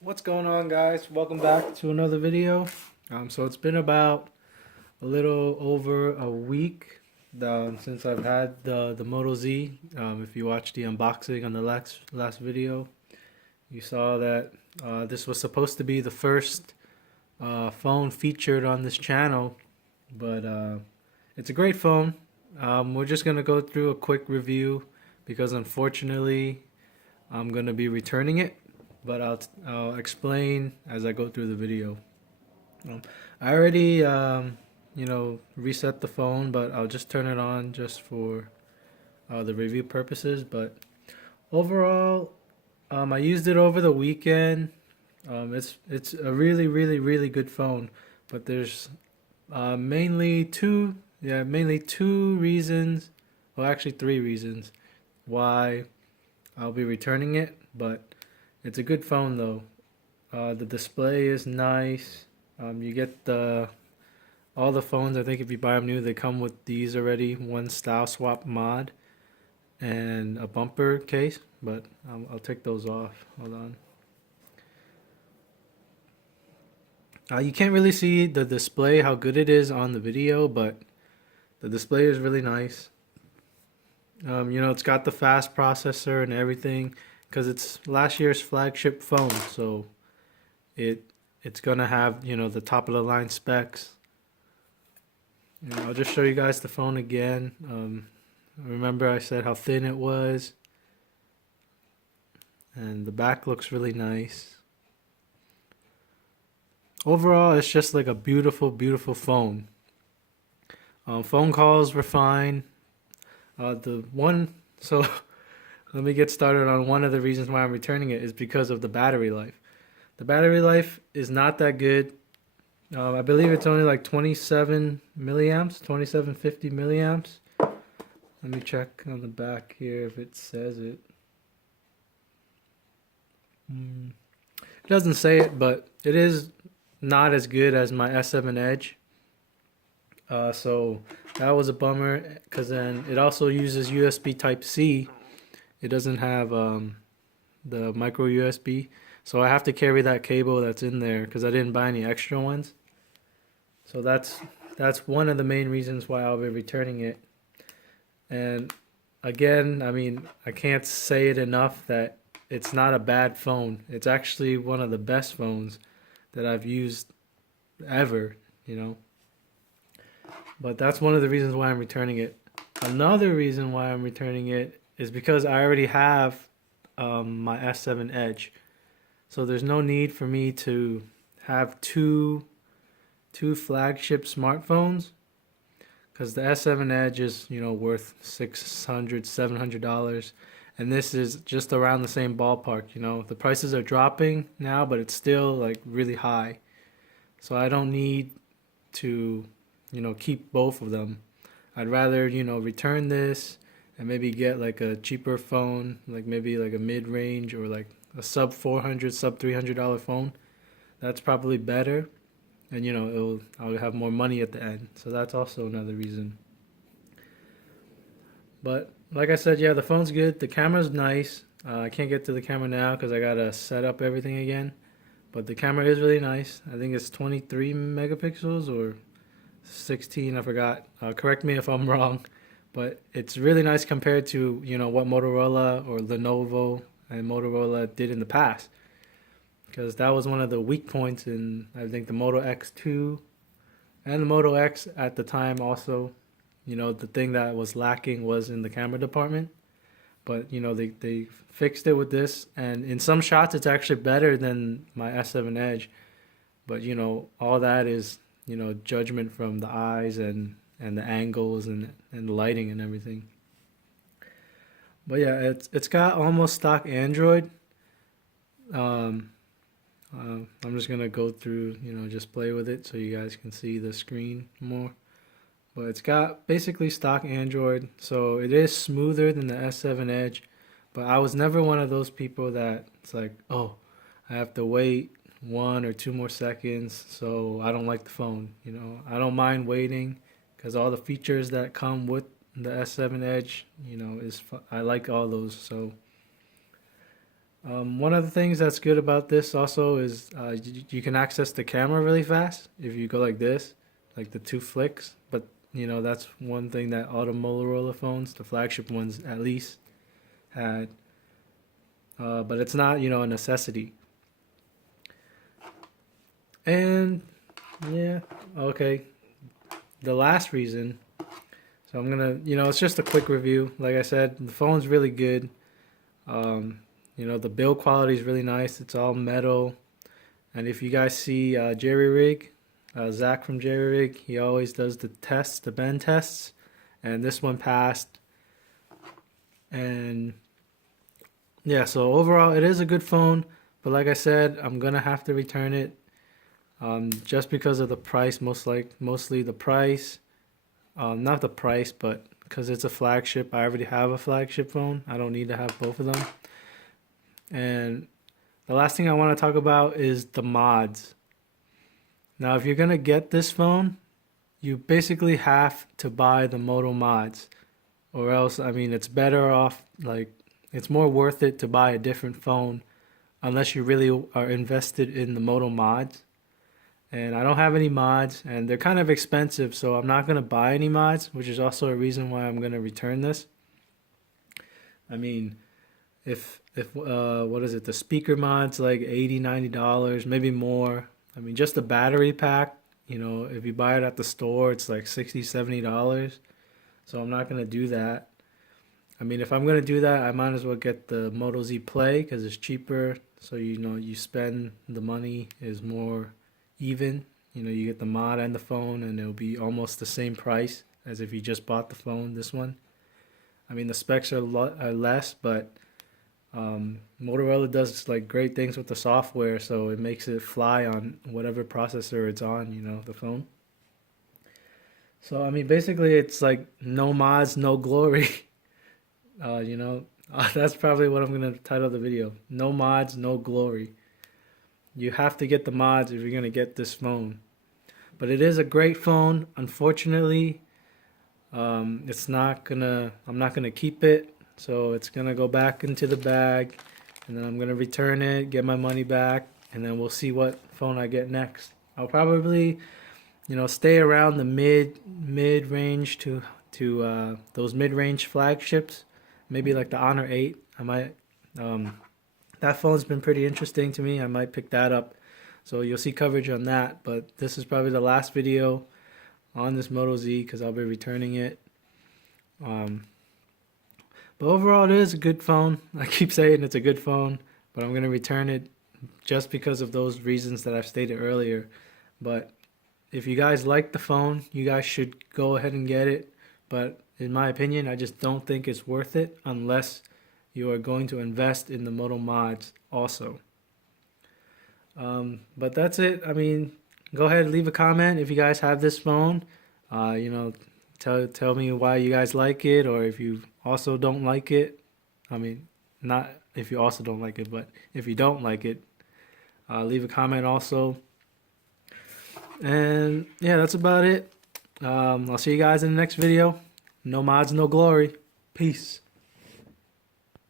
What's going on, guys? Welcome back to another video. So it's been about a little over a week since I've had the Moto Z. If you watched the unboxing on the last video, you saw that this was supposed to be the first phone featured on this channel, but it's a great phone. We're just gonna go through a quick review because unfortunately I'm gonna be returning it, but I'll explain as I go through the video. I already reset the phone, but I'll just turn it on just for the review purposes. But overall, I used it over the weekend. It's a really good phone, but there's mainly two reasons, well actually three reasons why I'll be returning it. But it's a good phone though. The display is nice. You get all the phones. I think if you buy them new, they come with these already. One style swap mod and a bumper case, but I'll take those off. Hold on. You can't really see the display, how good it is on the video, but the display is really nice. It's got the fast processor and everything because it's last year's flagship phone, so it's gonna have the top of the line specs. I'll just show you guys the phone again. Remember I said how thin it was, and the back looks really nice. Overall, it's just like a beautiful phone. Phone calls were fine. The one so let me get started on one of the reasons why I'm returning it is because of the battery life. The battery life is not that good. I believe it's only like 27 milliamps, 2750 milliamps. Let me check on the back here if it says it. It doesn't say it, but it is not as good as my S7 Edge. So that was a bummer because then it also uses USB Type C. It doesn't have the micro USB. So I have to carry that cable that's in there because I didn't buy any extra ones. So that's one of the main reasons why I'll be returning it. And again, I mean, I can't say it enough that it's not a bad phone. It's actually one of the best phones that I've used ever. But that's one of the reasons why I'm returning it. Another reason why I'm returning it is because I already have my S7 Edge. So there's no need for me to have two flagship smartphones because the S7 Edge is worth $600-$700, and this is just around the same ballpark. The prices are dropping now, but it's still like really high. So I don't need to keep both of them. I'd rather return this and maybe get like a cheaper phone, like maybe like a mid-range or like a sub $400, sub $300 phone. That's probably better, and I'll have more money at the end. So that's also another reason. But like I said, yeah, the phone's good. The camera's nice. I can't get to the camera now because I gotta set up everything again. But the camera is really nice. I think it's 23 megapixels or 16. I forgot. Correct me if I'm wrong. But it's really nice compared to what Motorola or Lenovo and Motorola did in the past, because that was one of the weak points in I think the Moto X2 and the Moto X at the time also. The thing that was lacking was in the camera department, but they fixed it with this, and in some shots it's actually better than my S7 Edge. But all that is judgment from the eyes and the angles and the lighting and everything. But yeah, it's got almost stock Android. Um, I'm just gonna go through, just play with it so you guys can see the screen more. But it's got basically stock Android, so it is smoother than the S7 Edge. But I was never one of those people that it's like, oh, I have to wait 1 or 2 more seconds, so I don't like the phone. I don't mind waiting because all the features that come with the S7 Edge, I like all those. So One of the things that's good about this also is you can access the camera really fast if you go like this, like the two flicks. But you know, that's one thing that all the Motorola phones, the flagship ones at least, had. But it's not, you know, a necessity. And yeah, okay. The last reason, so I'm gonna, you know, it's just a quick review. Like I said, the phone's really good. You know, the build quality is really nice. It's all metal. And if you guys see Jerry Rig, Zach from Jerry Rig, he always does the tests, the bend tests. And this one passed. And yeah, so overall, it is a good phone. But like I said, I'm going to have to return it just because of the price, mostly the price. Not the price, but because it's a flagship. I already have a flagship phone. I don't need to have both of them. And the last thing I want to talk about is the mods. Now, if you're going to get this phone, you basically have to buy the Moto mods. Or else, I mean, it's better off, like, it's more worth it to buy a different phone unless you really are invested in the Moto mods. And I don't have any mods, and they're kind of expensive, so I'm not going to buy any mods, which is also a reason why I'm going to return this. I mean, if what is it, the speaker mod's like $80-$90, maybe more. I mean, just the battery pack, you know, if you buy it at the store, it's like $60-$70. So I'm not going to do that. I mean, if I'm going to do that, I might as well get the Moto Z Play because it's cheaper. So, you know, you spend the money is more even. You know, you get the mod and the phone, and it'll be almost the same price as if you just bought the phone, this one. I mean, the specs are less, but Motorola does like great things with the software, so it makes it fly on whatever processor it's on, you know, the phone. So, I mean, basically, it's like no mods, no glory. You know, that's probably what I'm going to title the video. No mods, no glory. You have to get the mods if you're going to get this phone. But it is a great phone. Unfortunately, I'm not gonna keep it. So it's gonna go back into the bag, and then I'm gonna return it, get my money back, and then we'll see what phone I get next. I'll probably, you know, stay around the mid range to those mid range flagships, maybe like the Honor 8. I might that phone's been pretty interesting to me. I might pick that up. So you'll see coverage on that. But this is probably the last video on this Moto Z because I'll be returning it. But overall, it is a good phone. I keep saying it's a good phone, but I'm going to return it just because of those reasons that I've stated earlier. But if you guys like the phone, you guys should go ahead and get it. But in my opinion, I just don't think it's worth it unless you are going to invest in the Moto mods also. But that's it. I mean, go ahead and leave a comment if you guys have this phone. You know, tell me why you guys like it, or if you also don't like it. I mean, not if you also don't like it, but if you don't like it, leave a comment also. And yeah, that's about it. I'll see you guys in the next video. No mods, no glory. Peace.